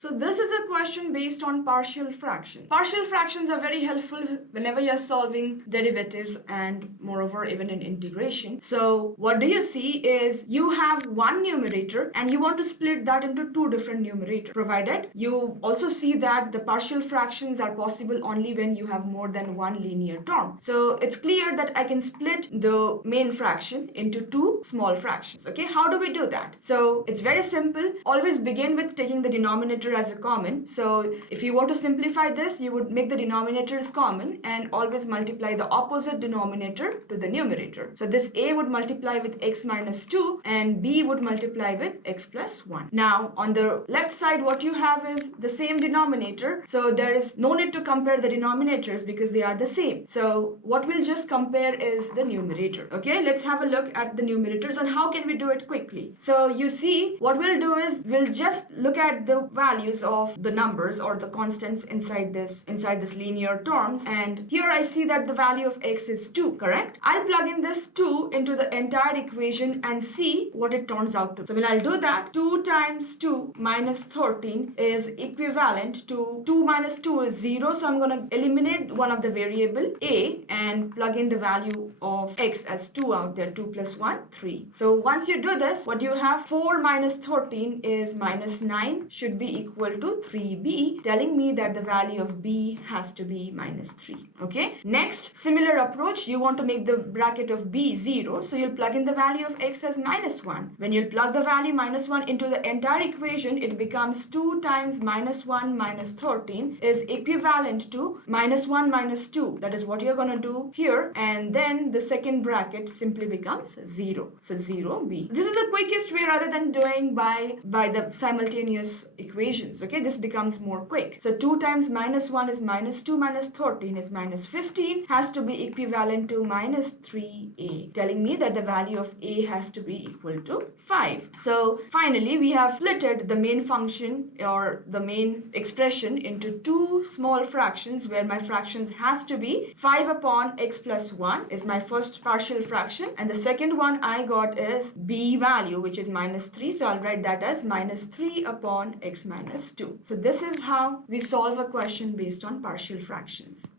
So this is a question based on partial fraction. Partial fractions are very helpful whenever you're solving derivatives and moreover even in integration. So what do you see is you have one numerator and you want to split that into two different numerators, provided you also see that the partial fractions are possible only when you have more than one linear term. So it's clear that I can split the main fraction into two small fractions. Okay, how do we do that? So it's very simple. Always begin with taking the denominator as a common. So if you want to simplify this, you would make the denominators common and always multiply the opposite denominator to the numerator. So this a would multiply with x minus 2 and b would multiply with x plus 1. Now on the left side what you have is the same denominator, so there is no need to compare the denominators because they are the same. So what we'll just compare is the numerator. Okay, let's have a look at the numerators and how can we do it quickly. So you see what we'll do is we'll just look at the values of the numbers or the constants inside this linear terms, and here I see that the value of x is 2, correct? I'll plug in this 2 into the entire equation and see what it turns out to. So when I'll do that, 2 times 2 minus 13 is equivalent to 2 minus 2 is 0, so I'm going to eliminate one of the variable a and plug in the value of x as 2 out there. 2 plus 1, 3. So once you do this, what you have, 4 minus 13 is minus 9, should be equal to 3b, telling me that the value of b has to be minus 3. Okay, next similar approach, you want to make the bracket of b 0, so you'll plug in the value of x as minus 1. When you plug the value minus 1 into the entire equation, it becomes 2 times minus 1 minus 13 is equivalent to minus 1 minus 2. That is what you're going to do here, and then the second bracket simply becomes 0. So 0b. This is the quickest way rather than doing by the simultaneous equations. Okay, this becomes more quick. So 2 times minus 1 is minus 2 minus 13 is minus 15, has to be equivalent to minus 3a, telling me that the value of a has to be equal to 5. So finally we have splitted the main function or the main expression into two small fractions where my fractions has to be 5 upon x plus 1 is my first partial fraction, and the second one I got is b value, which is minus 3, so I'll write that as minus 3 upon x minus 2. So this is how we solve a question based on partial fractions.